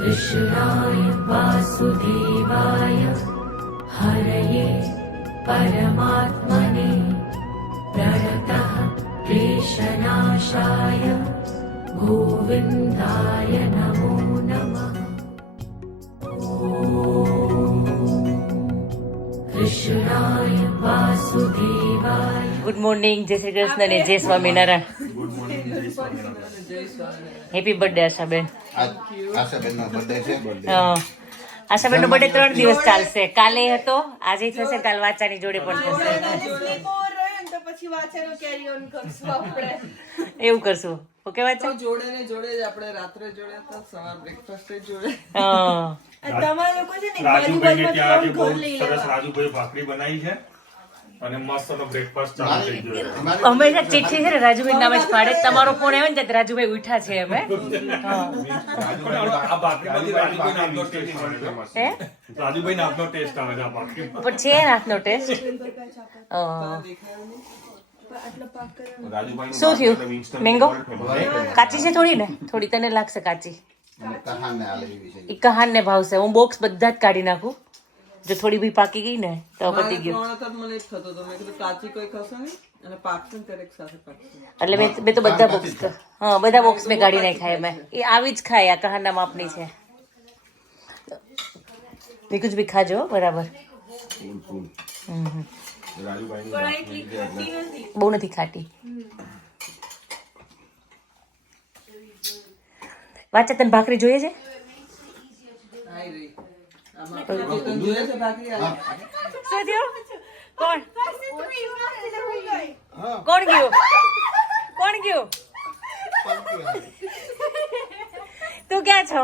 कृष्णाय वासुदेवाय हरये परमात्मने प्रणतः क्लेशनाशाय गोविन्दाय नमो नमः। कृष्णाय वासुदेवाय। ગુડ મોર્નિંગ, જય શ્રી કૃષ્ણ ને જય સ્વામિનારાયણ. ગુડ મોર્નિંગ, જય સ્વામિનારાયણ. Happy birthday Ashaben. આશાબેનનો બર્થડે છે. આશાબેન નો બર્થડે 3 દિવસ ચાલશે. કાલે હતો, આજે થશે, કાલ વાચાની જોડે પણ થશે. એવું કરશું. ઓકે વાચા જોડે ને જોડે જ આપણે રાત્રે જોડે હતા, સવાર બ્રેકફાસ્ટ જોડે. તમારા લોકો છે ને રાજુભાઈ ને ત્યાં આજે બહુ સરસ રાજુભાઈ ભાખરી બનાવી છે અને મસ્ત નો બ્રેકફાસ્ટ ચાલુ થઈ ગયો. હંમેશા ચિઠ્ઠી છે ને રાજુભાઈ નામ જ પાડે. તમારો ફોન આવ્યો ને ત્યારે રાજુભાઈ ઉઠ્યા છે અમે. આ ભાખરી રાજુભાઈ નામનો ટેસ્ટ આવે છે. રાજુભાઈ નામનો ટેસ્ટ આવે છે આ ભાખરી. પણ છે હાથનો ટેસ્ટ. શું થયું? મેંગો કાચી છે થોડી ને? થોડી તને લાગશે કાચી. ઈ કહાન ને ભાવશે. હું બોક્સ બધા જ કાઢી નાખું. જો થોડી બી પાકી ગઈ ને તો પતી ગયું. મને એક થતો તો મેં કીધું કાચી કોઈ ખસે નહીં અને પાકશે ને ત્યારે એક સાથે પાકશે. એટલે મેં તો બધા બોક્સ બધા બોક્સ મેં કાઢી નાખ્યા. મેં એ આવી જ ખાય. આ કહાના માપની છે. નિકુંજ બી ખાજો બરાબર. બહુ નથી ખાટી. વાચા તને ભાખરી જોઈએ છે? શું થયું? કોણ ગયું? કોણ ગયું? તું ક્યાં છો?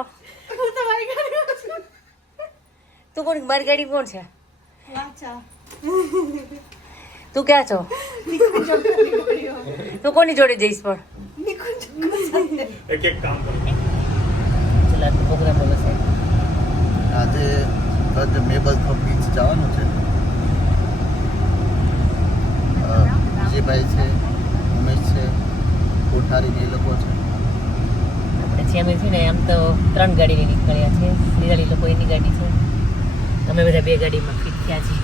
તું કોણ? મારી ગાડી કોણ છે? તું ક્યાં છો? તું કોની જોડે જઈશ? પણ એક એક કામ કરો. પ્રોગ્રામ બોલો છે આજે મેબલ બીચ જવાનું છે. વિજયભાઈ છે, ઉમેશ છે, કોઠારી એ લોકો છે. આપણે છે અમે છે ને આમ તો 3 ગાડીની નીકળ્યા છે. નિરાલી લોકો એની ગાડી છે. અમે બધા 2 ગાડીમાં ફિટ થયા છીએ.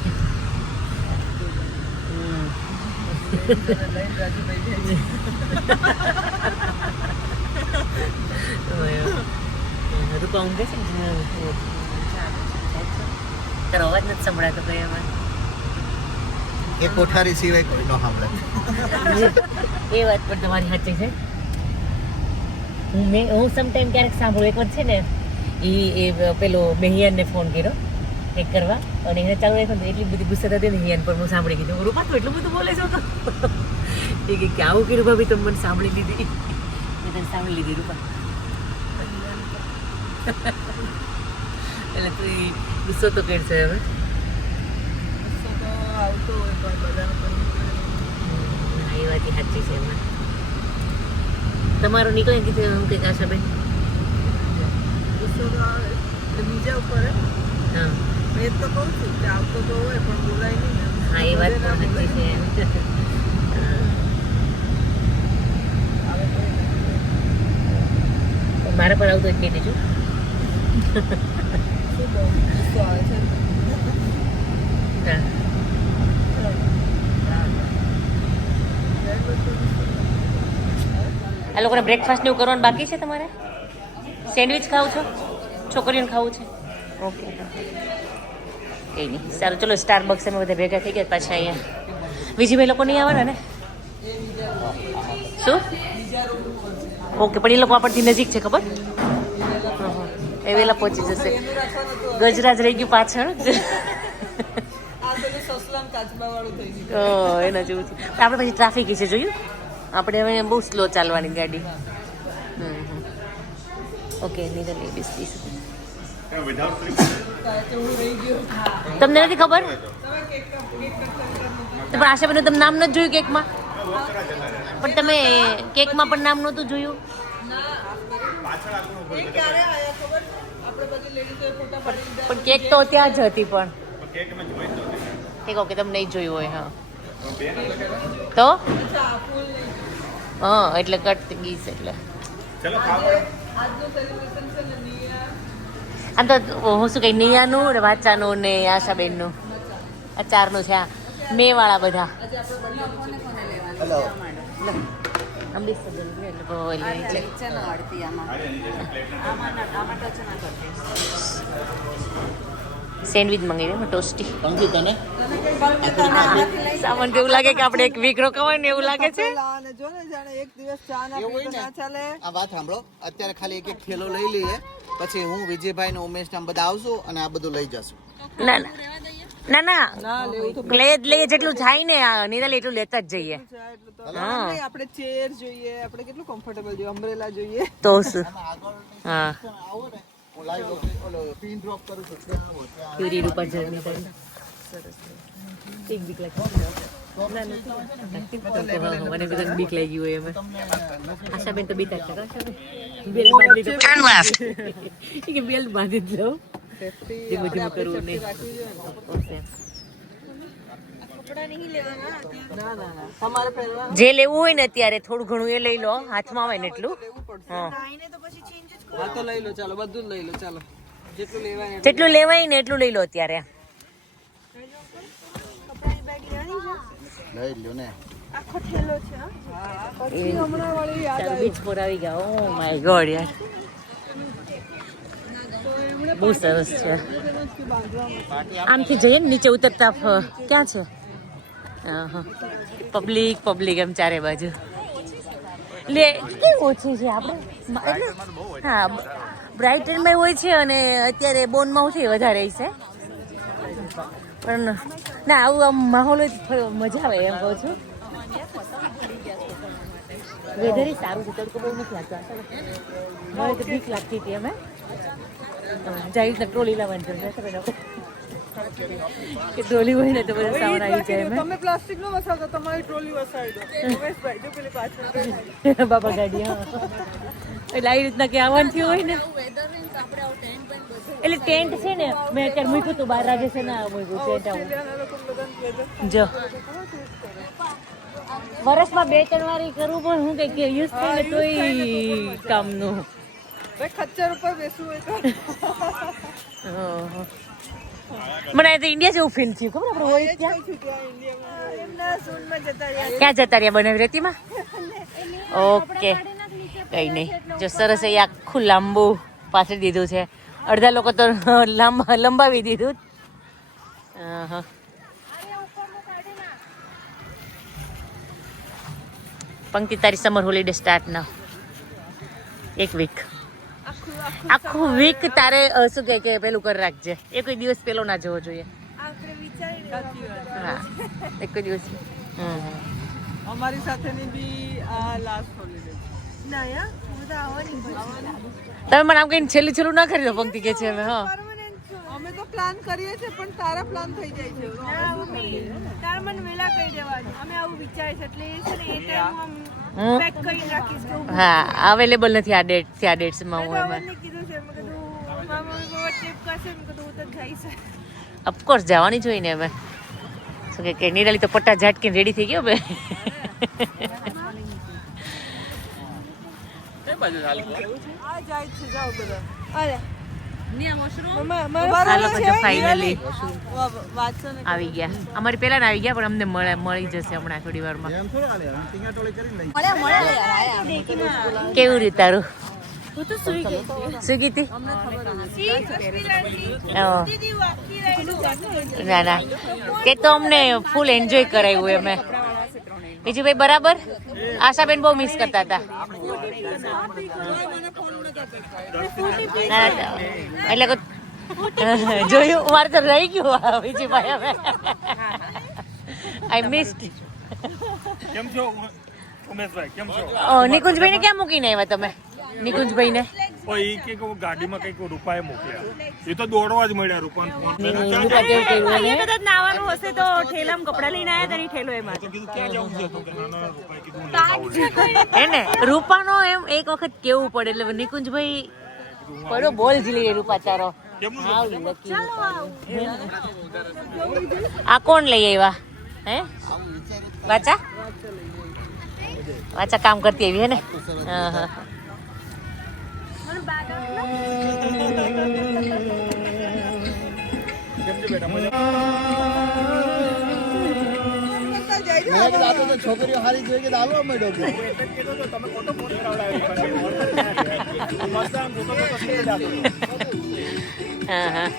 રૂપા ઊંઘે છે ને? તારો અવાજ નથી સંભળાતો કઈ એમાં. એ કોઠારી સિવાય કોઈ નો સાંભળે. એ વાત પણ તમારી સાચી છે. હું સમટાઈમ ક્યારેક સાંભળું. એક વખત છે ને એ પેલો મેહિયાનને ફોન કર્યો એક કરવા અને એને ચાલુ રાખ્યો ને એટલી બધી ગુસ્સા થતી ને હિયાન પર. હું સાંભળી કીધું રૂપા તું એટલું બધું બોલે છો તો એ કે આવું કર્યું ભાભી તમે મને સાંભળી લીધી. મેં તને સાંભળી લીધી રૂપા. એટલે તું ગુસ્સો તો કરશે હવે. આવતો હોય પણ બધાનું એ વાત સાચી છે. એમાં તમારો નીકળે કીધું હું કંઈક આશાબેન ગુસ્સો તો આવે બીજા ઉપર. હા મેં તો કહું છું કે આવતો તો હોય પણ બોલાય નહીં ને. હા એ વાત પણ સાચી છે. મારા પર આવતું જ કહી દેજો. ગુસ્સો આવે છે. આ લોકોને બ્રેકફાસ્ટ ને એવું કરવાનું બાકી છે તમારે? સેન્ડવિચ ખાવ છો? છોકરીઓને ખાવું છે? ઓકે કંઈ નહીં, સારું. ચલો સ્ટારબક્સ અમે બધા ભેગા થઈ ગયા પાછા અહીંયા. વિજયભાઈ લોકો નહીં આવવાના ને? શું? ઓકે, પણ એ લોકો આપણથી નજીક છે ખબર? એ વહેલા પહોંચી જશે. ગજરાજ રહી ગયું પાછળ. એના જેવું છે. આપણે પછી ટ્રાફિક છે જોયું. આપણે હવે બહુ સ્લો ચાલવાની ગાડી. ઓકે નીકળ બિસ્કીટ. તમને નથી ખબર? પણ આશાબેન તમે નામ નથી જોયું કેકમાં? પણ તમે કેકમાં પણ નામ નહોતું જોયું? પણ કેક તો ત્યાં જ હતી. પણ કેક ઓકે તમે નહીં જોયું હોય. હા તો હા એટલે કટ ગઈ છે એટલે. આમ તો હું શું કહી નિયાનું ને વાચાનું ને આશાબેનનું અચારનું છે આ મેવાળા બધા હેલો સેન્ડવિચ મંગાવી ટોસ્ટી પંખી તને સામાન કેવું લાગે કે આપણે એક વીક રોકાવાય ને એવું લાગે છે જો ને જાણે એક દિવસ ચા ના પીએ તો ના ચાલે. આ વાત સાંભળો અત્યારે ખાલી એક થેલો લઈ લઈએ પછી હું વિજયભાઈ ને ઉમેશ ને બધા આવશું અને આ બધું લઈ જશું. ના ના લઈએ જેટલું થાય ને નિરાલી એટલું લેતા જ જઈએ. આપણે ચેર જોઈએ, આપણે કેટલું કમ્ફર્ટેબલ જોઈએ, અમ્બ્રેલા જોઈએ. તો શું હા આવો ને હું લાઈવ ઓલો પિન ડ્રોપ કરું છું થેલો ત્યાં ક્યુરી રૂપા જર્ની કરી સરસ એક બીક લાગી મને બધા બીક લાગી હોય એમાં આશાબેન તો બીતા છે બેલ્ટ બાંધી કે બેલ્ટ બાંધી જ લો ધીમે ધીમે કરવું નહીં જે લેવું હોય ને અત્યારે થોડું ઘણું એ લઈ લો હાથમાં આવે ને એટલું હા તો લઈ લો, ચાલો બધું જ લઈ લો. ચાલો જેટલું લેવાય ને એટલું લઈ લો અત્યારે લઈ લ્યો ને બીચ પર આવી ગયા ઓ માય ગોડ યાર બહુ સરસ છે આમથી જઈએ ને નીચે ઉતરતા ક્યાં છે પબ્લિક એમ ચારે બાજુ લે કેવી ઓછી છે આપણે હા બ્રાઇટનમાં હોય છે અને અત્યારે બોનમાં ઓછી વધારે છે પણ ના આવું આમ માહોલ હોય તો મજા આવે એમ કહું છું વેધર સારું છે તડકો બહુ નથી લાગતો મને તો બીક લાગતી હતી અમે જાય રીતના ટ્રોલી લાવવાની છે કે ટ્રોલી હોય ને તો બધા સાવન આવી જાય તમે પ્લાસ્ટિક નો વસાવતો, તમારી ટ્રોલી વસાવી દો. ઉમેશભાઈ જો પેલી પાછળ બાબા ગાડી હા એટલે આવી રીતના કે આવવાનું થયું હોય ને એટલે ટેન્ટ છે ને મેં અત્યારે મૂક્યું હતું 12 વાગે છે ને મૂક્યું ટેન્ટ આવું જો વર્ષમાં 2-3 વાર કરવું પણ હું કઈ યુઝ થાય ને તોય કામનું ભાઈ ખચ્ચર ઉપર બેસવું હોય તો મને તો ઇન્ડિયા જેવું ફીલ થયું ખબર આપણે હોય ત્યાં ક્યાં જતા રહ્યા બનાવી રેતીમાં ઓકે કઈ નહીં જો સરસ એ આખું લાંબુ પાછળ દીધું છે અડધા લોકો તો લંબાવી દીધું પંક્તિ તારી સમર હોલિડે સ્ટાર્ટ ના એક વીક આખું વીક તારે શું કે પેલું કરી રાખજે એ કોઈ દિવસ પેલો ના જવો જોઈએ હા એક કોઈ દિવસ અમારી સાથેની બી આ લાસ્ટ હોલિડે ના યાર તમે મને આમ કઈ છેલ્લું ના કરી દો પંક્તિ કે છે અમે હા અમે તો પ્લાન કરીએ છીએ પણ તારા પ્લાન થઈ જાય છે તાર મને વેલા કહી દેવાનું અમે આવું વિચારે છે એટલે છે ને એ ટાઈમ આમ પેક કરી રાખીશ કે હા અવેલેબલ નથી આ ડેટ થી આ ડેટ્સમાં હું એમાં કીધું છે મેં કીધું મામા ટ્રીપ કરશે મેં કીધું હું તો જઈશ ઓફકોર્સ જવાની જોઈએ ને અમે શું કે નિરાલી તો પટ્ટા ઝાટકીને રેડી થઈ ગયો બે ફાઇનલી આવી ગયા અમારી પેલા ને આવી ગયા પણ અમને મળી જશે હમણાં થોડી વારમાં કેવું રહ્યું તારું શું કીધી ના ના તે તો અમને ફૂલ એન્જોય કરાવ્યું અમે બીજું ભાઈ બરાબર આશાબેન બહુ મિસ કરતા હતા એટલે જોયું મારે તો રહી ગયું બીજી ભાઈ હવે આઈ મિસ્ડ કેમ છો ઉમેશભાઈ કેમ છો નિકુંજભાઈ ને ક્યાં મૂકીને આવ્યા તમે નિકુંજભાઈ ને ઈ કે ગાડીમાં કઈક રૂપાએ મોકલ્યા એ તો દોડવા જ મળ્યા રૂપાને ફોન રૂપા કેવું કર્યું એને કદાચ નાવાનું હશે તો ઠેલામાં કપડા લઈને આવ્યા તરી ઠેલો એમાં તો કીધું ક્યાં જવું છે તો કે ના ના રૂપાએ કીધું લઈ આવું હે ને રૂપાનો એમ એક વખત કેવું પડે એટલે નિકુંજભાઈ પડો બોલ ઝીલી રૂપા તારો હાવ લકી આ કોણ લઈ આવ્યા હે વાચા વાચા કામ કરતી આવી હે ને હા હા તો છોકરીઓ હારી જોઈએ કે દાલો મળ્યો કે હા હા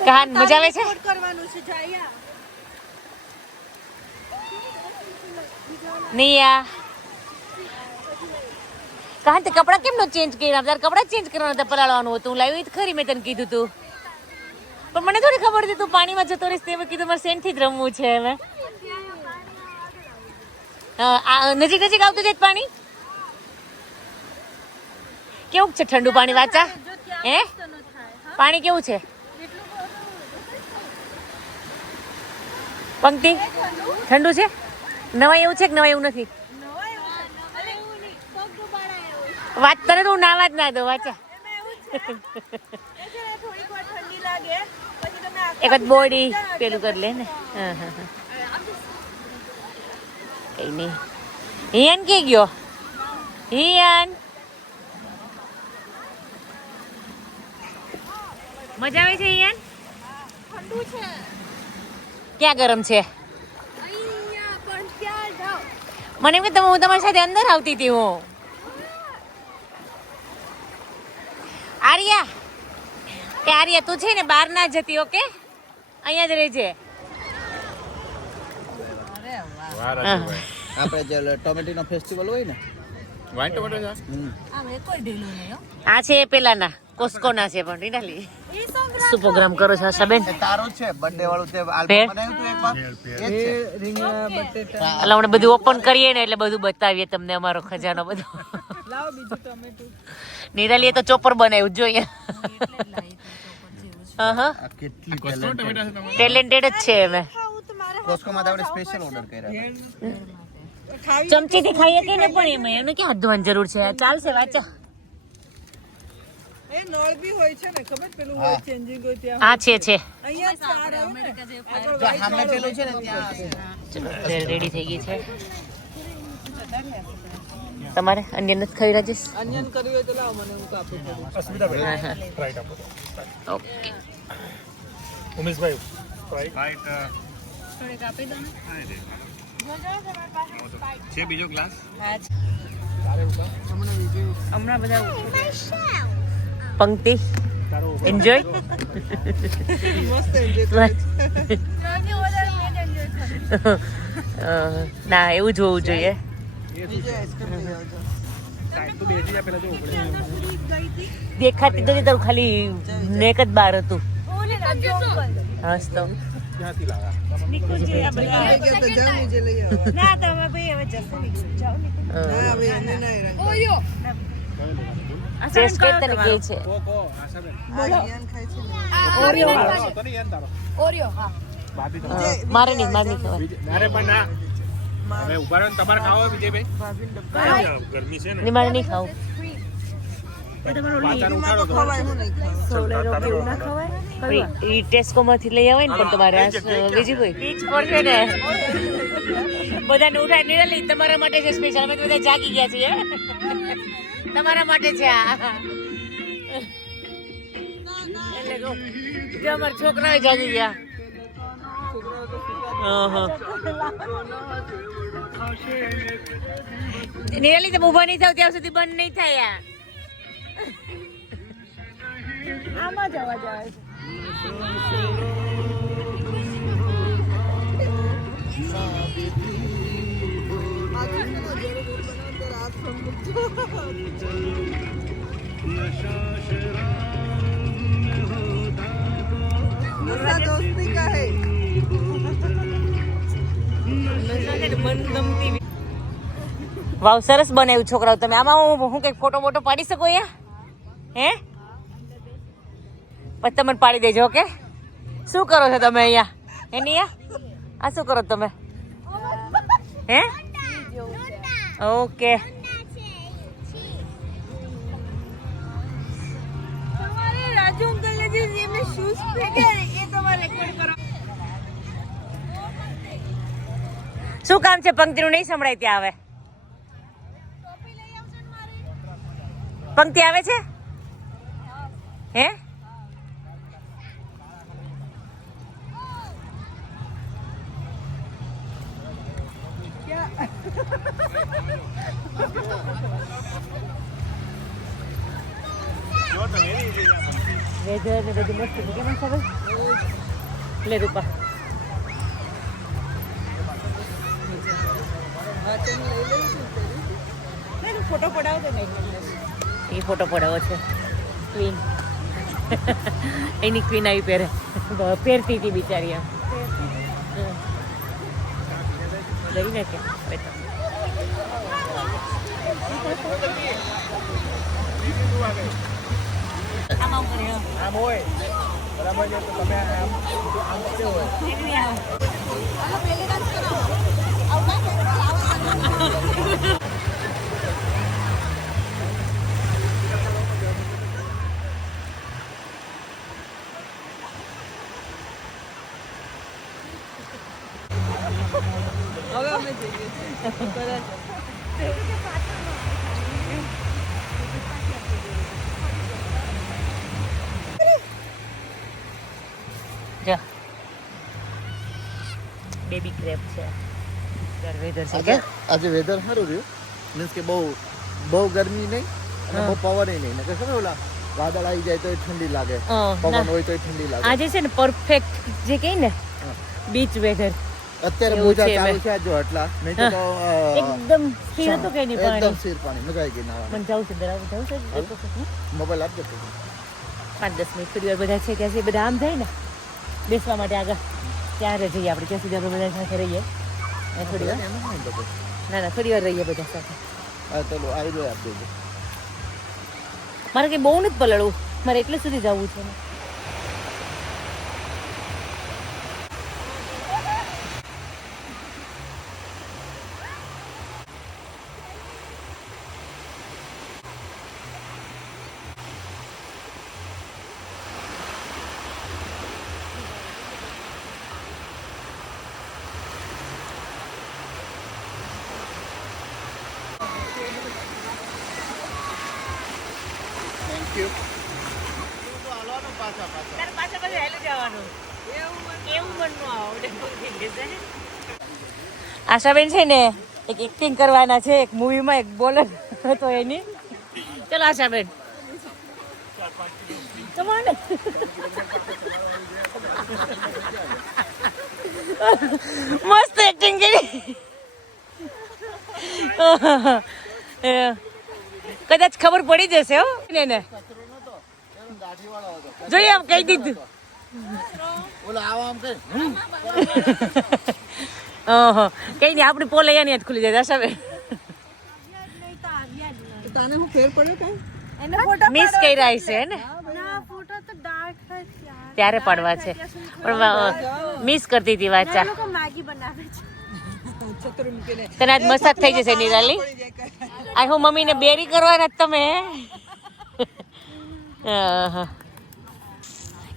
કહાન મજા આવે છે કરવાનું છે જાયા નિયા કહાન તે કપડા કેમ નો ચેન્જ કર્યા તાર કપડા ચેન્જ કરવાના હતા પલાળવાનું હતું લાવી તો ખરી મેં તને કીધું તું પણ મને થોડી ખબર હતી તું પાણીમાં જતો રહીશ તે મેં કીધું મારે સેન્ટથી જ રમવું છે હવે નજીક નજીક આવતું જાય પાણી કેવું છે ઠંડુ પાણી વાંચા હે પાણી કેવું છે પંક્તિ ઠંડુ છે નવાય એવું છે કે નવાય એવું નથી વાત કરે તો હું નાવા જ ના દઉં વાંચા એક જ બોડી પેલું કરી લે ને હા હા હા કઈ નહીં હિયાન કે ગયો હિયાન મજા આવે છે હિયાન ઠંડુ છે ક્યાં ગરમ છે અહીંયા પણ ત્યાં જાઓ મને એમ કે તમે હું તમારી સાથે અંદર આવતી હતી હું આર્યા એ આર્યા તું છે ને બહાર ના જતી ઓકે અહીંયા જ રહેજે આપણે જે ટોમેટોનો ફેસ્ટિવલ હોય ને વાઈન ટોમેટો છે આ છે પેલાના કોસ્કોના છે પણ રીનાલી શું પ્રોગ્રામ કરો છો આશાબેન તારો છે બર્થડે વાળું તે આલ્બમ ભેળ? બનાવ્યું તું એકવાર એ જ છે રીંગણા બટેટા એટલે હમણાં બધું ઓપન કરીએ ને એટલે બધું બતાવીએ તમને અમારો ખજાનો બધો લાવો બીજું ટમેટું નિરાલીએ તો ચોપર બનાવ્યું જોઈએ હા હા આ કેટલી ટેલેન્ટેડ જ છે અમે ખાવું તો મારે કોસ્કોમાં તો આપણે સ્પેશિયલ ઓર્ડર કર્યા ચમચીથી ખાઈએ કે ને પણ એમાં એમને ક્યાં હદવાની જરૂર છે ચાલશે વાંચો એ નળ બી હોય છે ને ખબર પેલું હોય ચેન્જિંગ હોય ત્યાં આ છે અહીંયા ચાર આવે ને જો સામે પેલું છે ને ત્યાં ચલો રેડી થઈ ગઈ છે તમારે અન્ય નથી ખાઈ રાજેશ અન્યન કર્યું હોય તો લાવો મને હું કાપી દઉં હા હા રાઈટ આપો ઓકે ઉમેશભાઈ રાઈટ છે બીજો ગ્લાસ હમણાં બધા પંક્તિ એન્જોય મસ્ત એન્જોય ના એવું જોવું જોઈએ બીજો આઈસ્ક્રીમ લઈ આવજો દેખાતી તો નથી, તારું ખાલી નેક જ બહાર હતું હસ તો ક્યાંથી લાવ્યા આવી ગયા તો જા નીચે લઈ આવો ના તમે ભાઈ હવે જશે જાઓ ને ના હવે એને ના રંગ ટેસ્ટ કે તને કે છે આ ઈયાન ખાય છે ને તો નહીં યાર તારો મારે નહીં ખબર અરે પણ ના હવે ઉભા રહો ને તમારે ખાવો હોય વિજયભાઈ ગરમી છે ને નહીં મારે નહીં ખાવું પાછળ ઉઠાડો તો ખવાય હું નહીં ખાવા એ ટેસ્કો માંથી લઈ આવે ને પણ તમારે બીજી કોઈ બીચ પર છે ને બધાને ઉઠાય નિરાલી તમારા માટે છે સ્પેશિયલ અમે તો બધા જાગી ગયા છીએ તમારા માટે છે આ એટલે કહું જો અમારા છોકરાઓ જાગી ગયા નિરાલી તમે ઊભા નહીં થાવ ત્યાં સુધી બંધ નહીં થાય આ આમાં જવા જાય दोस्ती का है વાવ સરસ બનાવ્યું છોકરાઓ તમે આમાં હું કઈક ફોટો બોટો પાડી શકો અહીંયા હે પછી તમે પાડી દેજો ઓકે શું કરો છો તમે અહીંયા એની આ શું કરો તમે હે ઓકે हमारे राजू अंकल ने जो ये में शूज फेंके हैं, ये तुम्हारे रेकॉर्ड करो શું કામ છે પંક્તિનું નહીં સંભળાય ત્યાં આવે પંક્તિ આવે છે હે? વેધર ને બધું મસ્ત છે. કેમ ખબર લે રૂપા ફોટો પડાવો તો નહીં. એ ફોટો પડાવો છે ક્વીન. એની ક્વીન આવી પહેરતી હતી બિચારી. આમ લઈ ને કે હવે તો આમ હોય બરાબર છે તો તમે આમ કર્યો હોય. હવે અમે જઈએ છીએ. જો બેબી ક્રેપ છે. વેધર છે કે આજે વેધર સારું રહ્યું. મીન્સ કે બહુ ગરમી નહીં અને બહુ પવન નહીં. નકર ખબર ઓલા વાદળ આવી જાય તો ઠંડી લાગે, પવન હોય તો ઠંડી લાગે. આજે છે ને પરફેક્ટ જે કહી ને બીચ વેધર અત્યારે એવું મોજા છે ચાલુ છે જો એટલા નહીં તો એકદમ સ્થિર હતું કે નહીં એકદમ પાણી. સ્થિર પાણી. મજા આવી ગઈ નાવા. મને જવું છે બરાબર જવું છે મોબાઈલ આપજો. 5-10 મિનિટ થોડી વાર બધા છે ત્યાં સુધી બધા આમ જાય ને બેસવા માટે આગળ ત્યારે જઈએ આપણે. ત્યાં સુધી આપણે બધા સાથે રહીએ થોડી વાર. ના ના થોડી વાર રહીએ બધા સાથે. હા ચલો આવી જાય આપજો. મારે કંઈ બહુ નથી પલળવું, મારે એટલે સુધી જવું છે ને. આશાબેન છે ને એક એક્ટિંગ કરવાના છે એક મૂવીમાં, એક બોલર હતો એની. ચલો આશાબેન કમાન. મસ્ત એક્ટિંગ કરી. કદાચ ખબર પડી જશે હો ને. જોઈએ આમ કહી દીધું. કઈ નઈ આપડી પોલ અહીંયા જ ખુલી જાય. આશાબેન તને હું ફેર પડ્યો કઈ? મિસ કર્યા છે ને ફોટો તો ડાર્ક થાય યાર. ત્યારે પડવા છે પણ મિસ કરતી હતી વાચા. લોકો મેગી બનાવે છે. છત્ર મૂકીને તને આજ મસાજ થઈ જશે નિરાલી. આ હું મમ્મીને બેરી કરવાના જ તમે.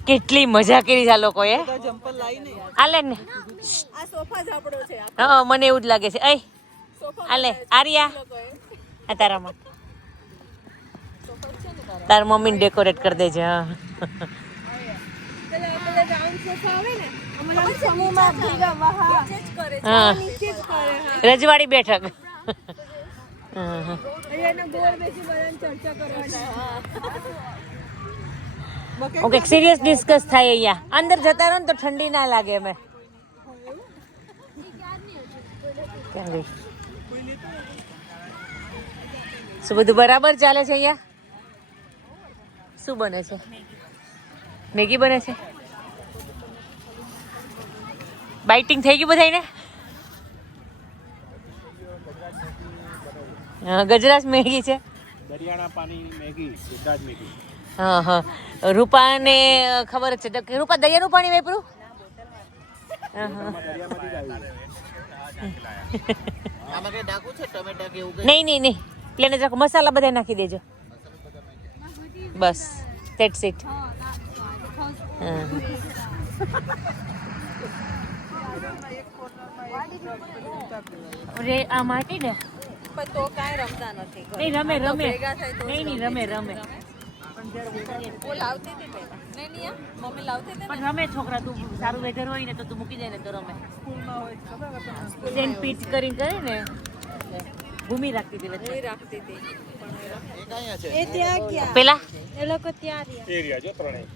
કેટલી મજા કરી આ લોકોએ. જમ્પર લાવી ને આલે ને આ સોફા જ આપણો છે. હા મને એવું જ લાગે છે. અય આલે આર્યા આ તારા માટે તાર મમ્મીને ડેકોરેટ કરી દેજે. હા પેલા રાઉન્ડ સોફા આવે ને અમારા સમૂહમાં ભેગા વહા નીચે જ કરે છે. હા નીચે જ કરે. હા રજવાડી બેઠક. અહીંયા ગોળ બેસી બધાને ચર્ચા કરવાની. ઓકે સિરિયસ ડિસ્કસ થાય અહીંયા. અંદર જતા રહો ને તો ઠંડી ના લાગે. અમે ક્યાં ગઈ? શું બધું બરાબર ચાલે છે અહીંયા? શું બને છે? મેગી બને છે. બાઇટિંગ થઈ ગયું બધાને? હા ગજરાસ મેગી છે. દરિયાના પાણી મેગી, ગુજરાત મેગી. હા હા રૂપાને ખબર જ છે કે રૂપા દરિયાનું પાણી વાપરું. નહીં નહીં નહીં પ્લેન જ રાખો. મસાલા બધા નાખી દેજો બસ. That's it. આ માટી ને પણ તો કાંઈ રમતા નથી નહીં રમે રમે ભેગા થાય તો જ નહીં રમે રમે ઓ લાવતી હતી પહેલા નહીં નહીં મમ્મી લાવતી હતી પણ રમે છોકરા તું સારું વેધર હોય ને તો તું મૂકી દે ને તો રમે સ્કૂલમાં હોય ખબર સેન્ટ પીચ કરીને કરે ને એટલે ભૂમિ રાખતી હતી વચ્ચે. રાખતી હતી એ કયા છે એ ત્યાં ગયા પેલા એ લોકો ત્યાં રહ્યા એરિયા જો ત્રણેય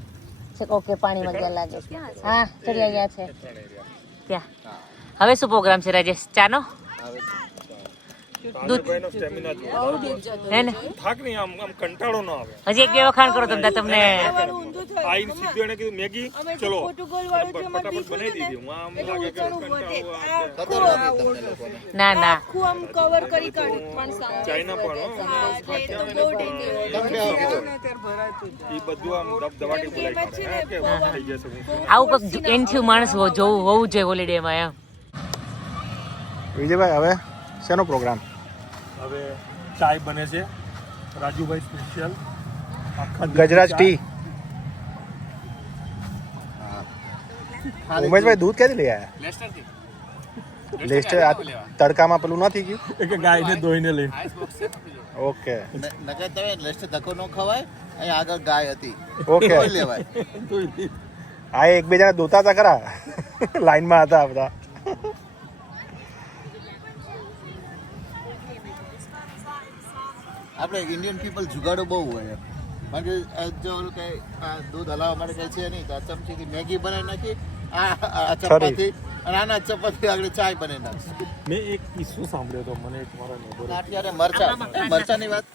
છે ઓકે પાણીમાં ગયા લાગે હા ચડ્યા ગયા છે ત્યાં હવે શું પ્રોગ્રામ છે રાજેશ ચાનો ભાઈનો સ્ટેમિના હે ને થાક નહીં આમ કંટાળો ન આવે હજી એક બે વખાણ કરો તમને તમને આઈને સીધું એને કીધું મેગી ચલો ફટાફટ બનાવી દીધી હું આમ લાગે કે કંટાળો આવે. ખબર નથી તમને લોકોને ના ના આખું આમ કવર કરી કાઢ્યું પણ સાવ ચાઇના પણ હો. તમને આપી ઈ બધું આમ દબદબાટી બોલાય કરે હે કે થઈ જશે હું આવું કંઈક એનથી માણસ જોવું હોવું જોઈએ હોલિડેમાં એમ વિજયભાઈ હવે શેનો પ્રોગ્રામ? હવે ચાય બને છે રાજુભાઈ સ્પેશિયલ આખા ગજરાજ ટી. ઉમેશભાઈ દૂધ ક્યાંથી લઈ આવ્યા? લેસ્ટર આ તડકામાં પેલું નથી ગયું? એક ગાયને ધોઈને લઈને ઓકે નકર તમે લેસ્ટ ધક્કો ન ખવાય અહીંયા આગળ ગાય હતી ઓકે ધોઈ લેવાય આ એકબીજાને દોતા હતા ખરા લાઈનમાં હતા બધા. આપણે ઇન્ડિયન પીપલ જુગાડો બહુ હોય એમ. કારણ કે જો ઓલું કે દૂધ હલાવવા માટે કઈ છે નહીં તો આ ચમચીથી મેગી બનાવી નાખી આ ચપાતી અને આના ચપાતી આગળ ચાય બનાવી નાખી. મેં એક કિસ્સો સાંભળ્યો હતો મને એક મારા neighbor ગાંઠિયા અને મરચાની વાત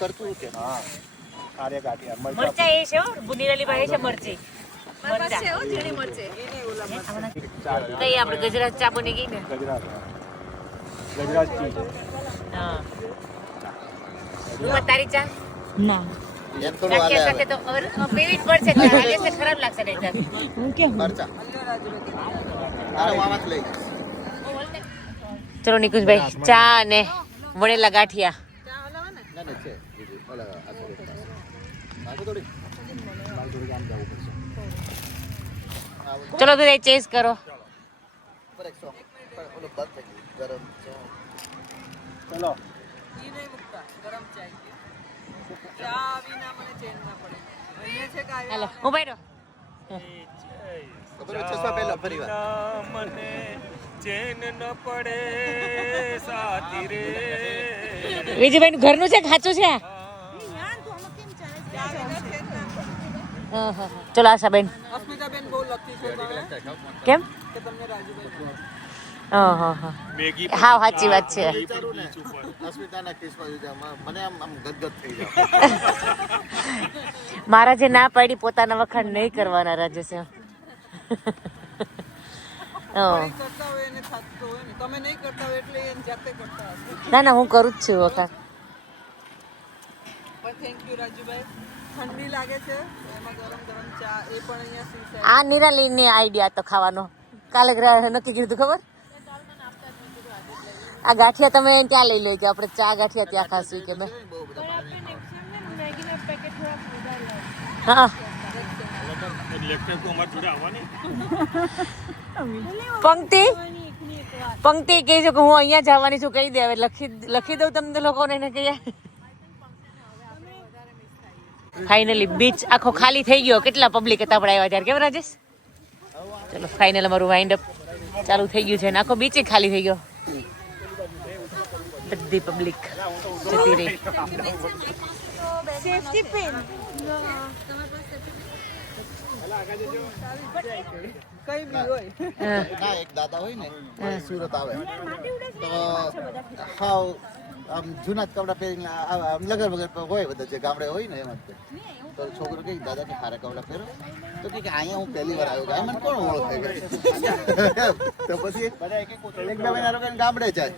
કરતું કે હા આર્ય ગાંઠિયા મરચાં. મરચા એ છે હો બુનીરાલી ભાઈ છે મરચી મરચા છે હો ઝીણી મરચે કઈ આપણે ગજરાજ ચા બની ગઈ ને ગજરાજ ગજરાજ ટી. હા તારી ચા ના એમ થોડું હાલે સાથે તો પીવી જ પડશે એટલે રાજેશને ખરાબ લાગશે નહીં તો. હું કેમ મરચા આને વાવાત લઈ ચલો નિકુંજભાઈ ચા અને વણેલા ગાંઠિયા ના ના છે બીજું. ઓલા આ થોડી નાખો થોડી ચલો ભાઈ ચેસ કરો ઉપર 100 ઓલો બંધ થઈ ગયું ગરમ ચા ચલો ઈ નહીં મૂકતા ગરમ ચાય ચા વિના મને ચેન ના પડે અહીંયા છે કે હાલો હું ભાઈ ખબર છે ચશ્મા પહેલા ફરી વાર મને ચેન ન પડે સાથી રે વિજયભાઈ નું ઘરનું છે કે સાચું છે આ? હા હા ચલો આશાબેન અસ્મિતાબેન બહુ લકી છે તમે કેમ કે તમને રાજુભાઈ હા હા હા મેગી હા સાચી વાત છે વિચારું ને અસ્મિતાના કેસમાં મને આમ ગદગદ થઈ જાય મારા જે ના પાડી પોતાના વખાણ નહીં કરવાના રાજેશ કરતા હોય એને થતું હોય ને તમે નહીં કરતા હોય એટલે એને જાતે કરતા હશે ના ના હું કરું જ છું વખાણ પણ થેન્ક યુ રાજુભાઈ ઠંડી લાગે છે એમાં ગરમ ગરમ ચા એ પણ અહીંયા સીસાય આ નિરાલીની આઈડિયા તો ખાવાનો કાલે નક્કી કીધું ખબર આ ગાંઠિયા તમે ત્યાં લઈ લો કે આપણે ચા ગાંઠિયા ત્યાં ખાશું કે મેં હા લેક્ચર તો અમારી જોડે આવવાની પંક્તિ કહે છે કે હું અહીંયા જવાની છું કહી દે હવે લખી દઉં તમને લોકોને એને કહીએ ફાઇનલી બીચ આખો ખાલી થઈ ગયો કેટલા પબ્લિક હતા આપણે આવ્યા ત્યારે કેમ રાજેશ ચલો ફાઇનલ અમારું વાઇન્ડ અપ ચાલુ થઈ ગયું છે ને આખો બીચ ખાલી થઈ ગયો બધી પબ્લિક જતી રહી સેફટી પિન કઈ બી હોય ના એક દાદા હોય ને સુરત આવે તો હાવ આમ જૂના જ કપડા પહેરીને આમ લગર વગર હોય બધા જે ગામડે હોય ને એમાં તો છોકરો કે દાદા કે સારા કપડા પહેરો તો કે અહીંયા હું પહેલી વાર આવ્યો મને કોણ ઓળખે તો પછી એક બે મહિના રોકાઈને ગામડે જાય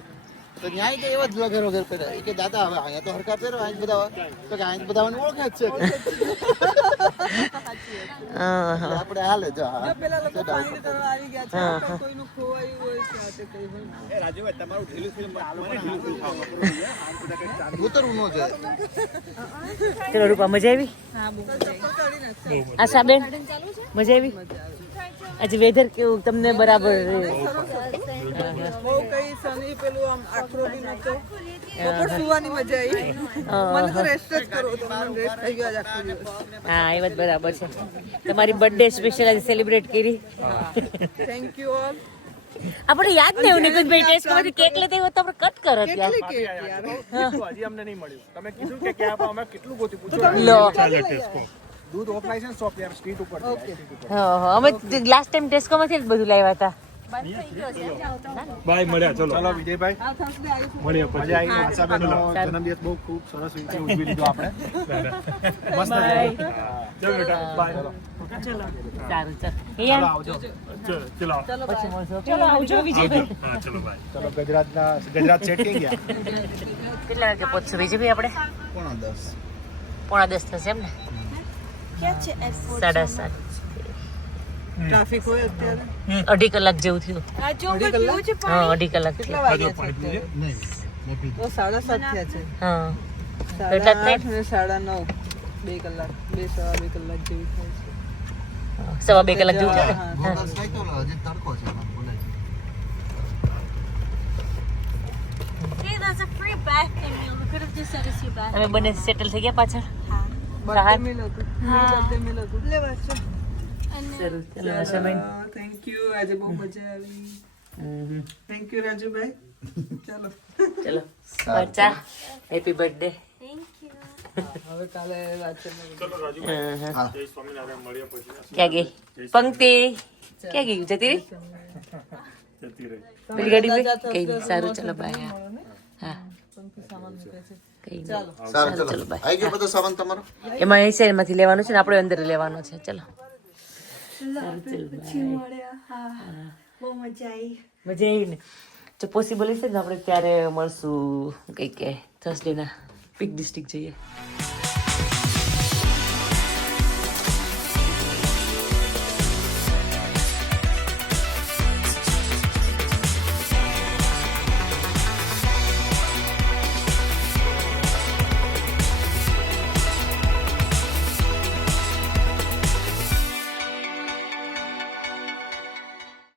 તો ત્યાં કે એવા જ વગર વગર પહેરે કે દાદા હવે અહીંયા તો હરકા પહેરો અહીં બધા તો કે અહીં બધા ઓળખે જ છે આપણે હાલે જો હા પેલા લોકો પાણી તરવા આવી ગયા છે પણ કોઈનું ખોવાયું હોય છે કઈ હોય રાજુભાઈ તમારું ઢીલું ફિલ્મ ઉતરવું ન જોઈએ ચલો રૂપા મજા આવી ચપ્પલ કાઢી નાખશે આશાબેન મજા આવી આજે વેધર કેવું તમને બરાબર બહુ કઈ સની પેલું આમ આખરો બી નતો બપોર સુવાની મજા આવી મને તો રેસ્ટ જ કરો તો મને રેસ્ટ થઈ ગયો આજ આખો દિવસ હા એ વાત બરાબર છે. તમારી બર્થડે સ્પેશિયલ આજે સેલિબ્રેટ કરી. થેન્ક યુ ઓલ આપણે યાદ નહીં એવું નિકુંજભાઈ ટેસ્ટ માંથી કેક લેતા હોય તો આપણે કટ કરો ત્યાં. કેટલી કેક યાર હજી અમને નહીં મળ્યું. તમે કીધું કે ક્યાં આપો અમે કેટલું ગોતી પૂછો. લો દૂધ ઓફલાઈન છે શોપ યાર સ્ટ્રીટ ઉપર છે. હા અમે લાસ્ટ ટાઈમ ટેસ્કો માંથી જ બધું લાવ્યા હતા. બાય મળ્યા ચલો ચલો વિજયભાઈ મળ્યા પછી મજા આવી. આશાબેનનો જન્મદિવસ બહુ ખૂબ સરસ રીતે ઉજવી લીધો આપણે. મસ્ત ચલો બેટા બાય સારું ચાલ અહીંયા આવજો. ચલો પછી મળશું. ચલો આવજો વિજયભાઈ. હા ચલો બાય. ચલો ગજરાત સેટ થઈ ગયા. કેટલા વાગે પહોંચશું વિજયભાઈ આપણે? 9:45 થશે એમ ને? 7:30. ટ્રાફિક હોય અત્યારે 2.5 કલાક જેવું થયું. હા 2.5 કલાક કેટલા થયું. વાગ્યા છે તો 7:30 થયા છે હા એટલા જ થાય? 8 અને 9:30 2 કલાક 2 કલાક જેવી થાય છે. 2.5 કલાક જેવું થયું ને? હા. હજી તડકો છે એમાં બોલાય. તમે બંને સેટલ થઈ ગયા પાછળ? બર્થડે મિલ હતું બર્થડે મિલ હતું લેવા છે. સરસ ચલો આશાબેન. થેન્ક યુ આજે બહુ મજા આવી. Thank you Rajubhai. ચાલો ચલો બચ્ચા હેપી બર્થડે. હવે કાલે વાંચે ચલો રાજુભાઈ જય સ્વામિનારાયણ મળ્યા પછી ક્યાં ગઈ પંક્તિ? ક્યાં ગઈ? જતી રહી જતી રહી. પેલી ગાડી કઈ નહીં. સારું ચલો બાય. હા કઈ નહીં. સારું ચલો ચલો બાય. આવી ગયો બધો સામાન તમારો? એમાં એ સાઈડમાંથી લેવાનું છે ને આપણે અંદર લેવાનો છે. ચલો બહુ મજા આવી. મજા આવી ને? જો પોસિબલ હશે ને આપણે ત્યારે મળશું કંઈક કે થર્સડેના પીક ડિસ્ટ્રિક્ટ જઈએ.